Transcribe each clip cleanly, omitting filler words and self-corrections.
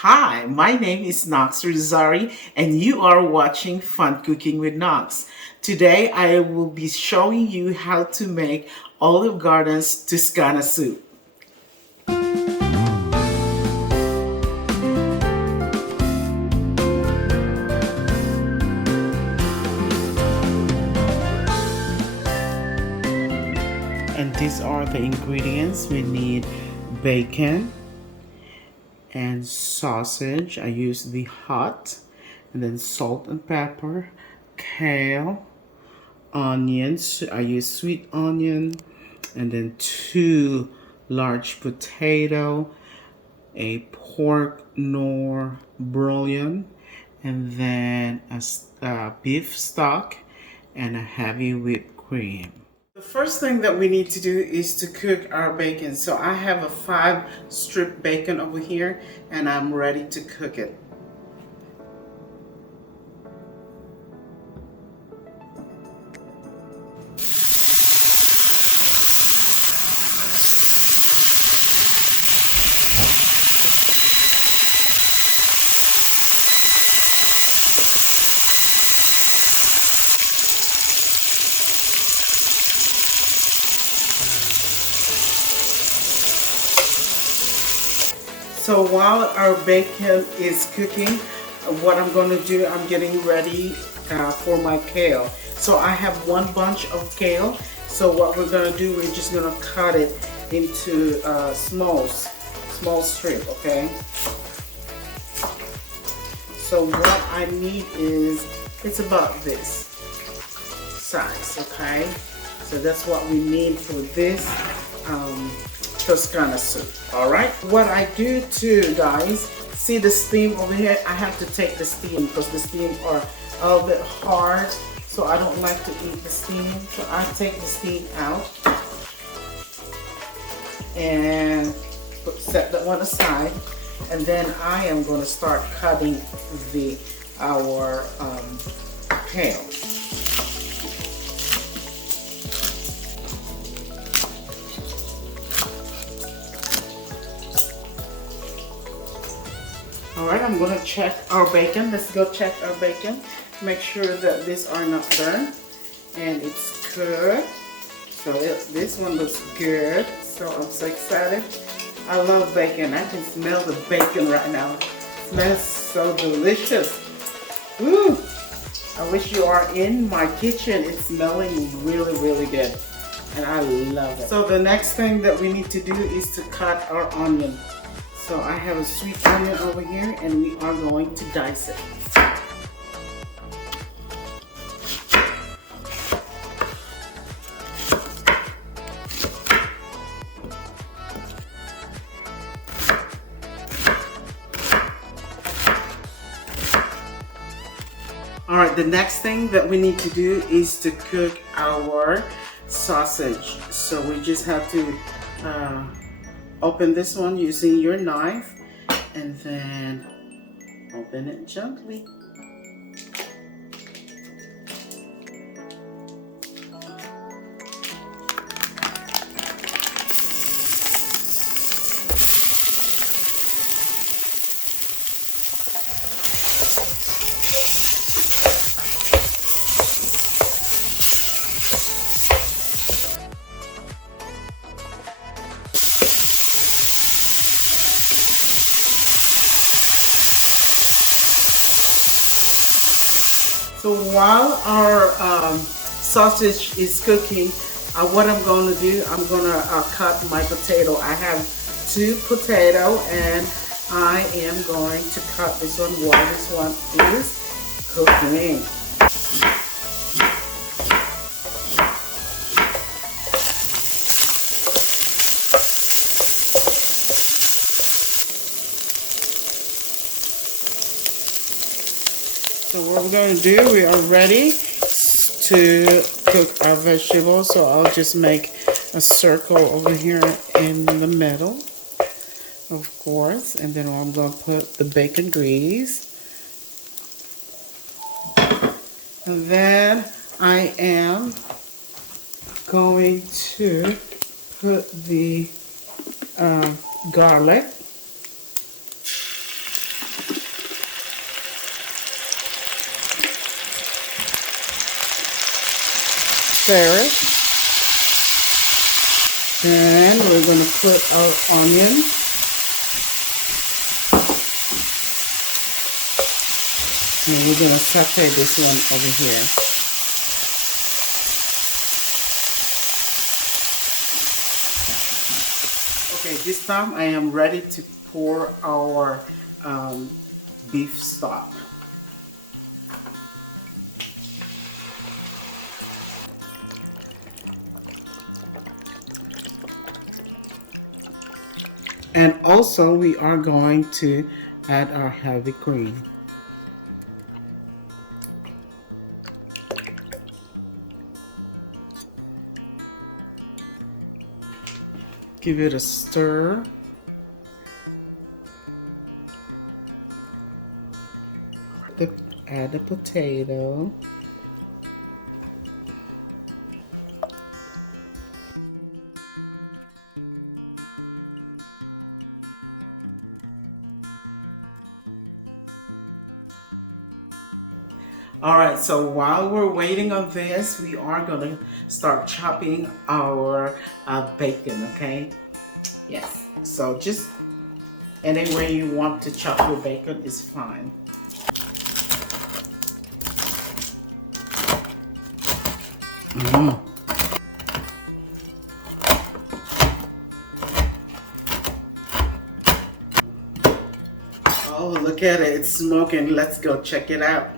Hi, my name is Knox Rizari, and you are watching Fun Cooking with Knox. Today, I will be showing you how to make Olive Garden's Toscana soup. And these are the ingredients. We need bacon and sausage. I use the hot, and then salt and pepper, kale, onions. I use sweet onion, and then 2 large potato, a pork nor bouillon, and then a beef stock, and a heavy whipped cream. The first thing that we need to do is to cook our bacon. So I have a 5 strip bacon over here, and I'm ready to cook it. So while our bacon is cooking, what I'm going to do, I'm getting ready for my kale. So I have 1 bunch of kale. So what we're going to do, we're just going to cut it into small strip, okay? So what I need is, it's about this size, okay? So that's what we need for this Toscana soup. All right, what I do too, guys, see the steam over here? I have to take the steam because the steam are a little bit hard, so I don't like to eat the steam. So I take the steam out and set that one aside, and then I am going to start cutting our kale. Alright, I'm going to check our bacon. Let's go check our bacon. Make sure that these are not burned. And it's good. So this one looks good. So I'm so excited. I love bacon. I can smell the bacon right now. It smells so delicious. Woo! I wish you are in my kitchen. It's smelling really, really good. And I love it. So the next thing that we need to do is to cut our onion. So I have a sweet onion over here, and we are going to dice it. All right, the next thing that we need to do is to cook our sausage. So we just have to open this one using your knife, and then open it gently. So while our sausage is cooking, what I'm going to do, I'm going to cut my potato. I have 2 potato, and I am going to cut this one while this one is cooking. So what we're going to do, we are ready to cook our vegetables. So I'll just make a circle over here in the middle, of course. And then I'm going to put the bacon grease. And then I am going to put the garlic. stir it. Then we're going to put our onion. And we're going to saute this one over here. Okay, this time I am ready to pour our beef stock. And also we are going to add our heavy cream. Give it a stir. Add the potato. All right, so while we're waiting on this, we are gonna start chopping our bacon, okay? Yes, so just any way you want to chop your bacon is fine. Oh, look at it, it's smoking. Let's go check it out.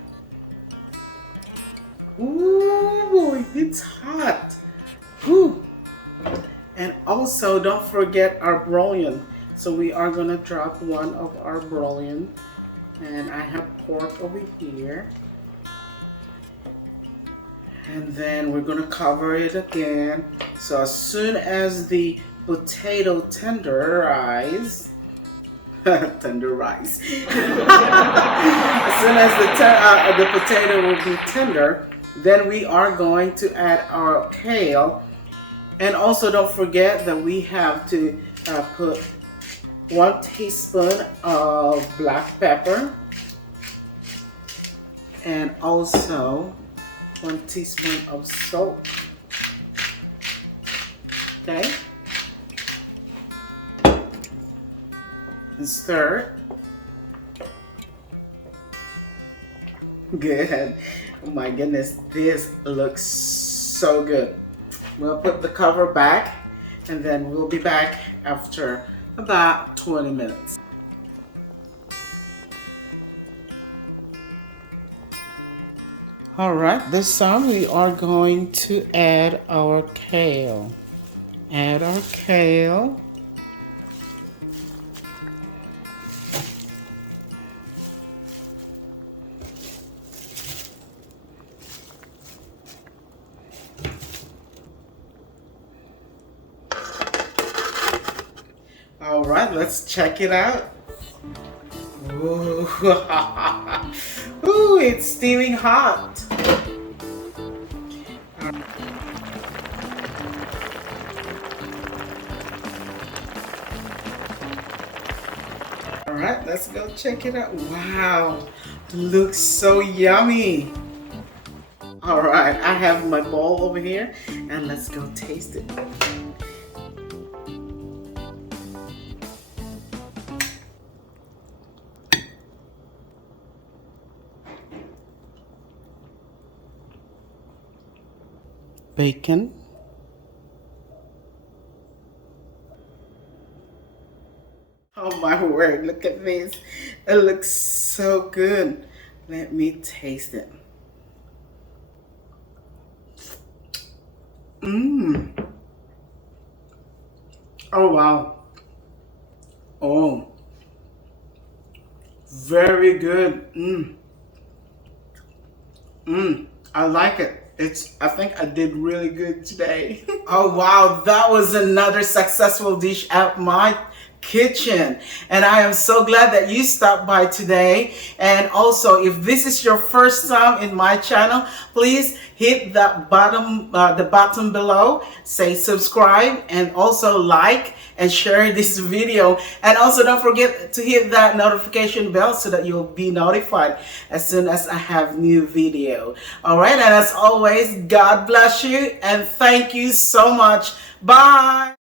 Ooh, it's hot. Ooh. And also don't forget our bouillon. So we are gonna drop one of our bouillon. And I have pork over here. And then we're gonna cover it again. So as soon as the potato tenderize, tenderize. As soon as the potato will be tender, then we are going to add our kale. And also don't forget that we have to put 1 teaspoon of black pepper and also 1 teaspoon of salt. Okay? And stir. Good. Oh my goodness, this looks so good. We'll put the cover back and then we'll be back after about 20 minutes. All right, this time we are going to add our kale. Add our kale. All right, let's check it out. Ooh, ooh, it's steaming hot. All right, let's go check it out. Wow, looks so yummy. All right, I have my bowl over here and let's go taste it. Bacon. Oh my word, look at this. It looks so good. Let me taste it. Mmm. Oh wow. Oh. Very good. Mmm. Mmm. I like it. I think I did really good today. Oh wow, that was another successful dish at my kitchen. And I am so glad that you stopped by today. And also, if this is your first time in my channel, please hit that the button below, say subscribe, and also like and share this video. And also don't forget to hit that notification bell so that you'll be notified as soon as I have new video. All right, and as always, God bless you and thank you so much. Bye.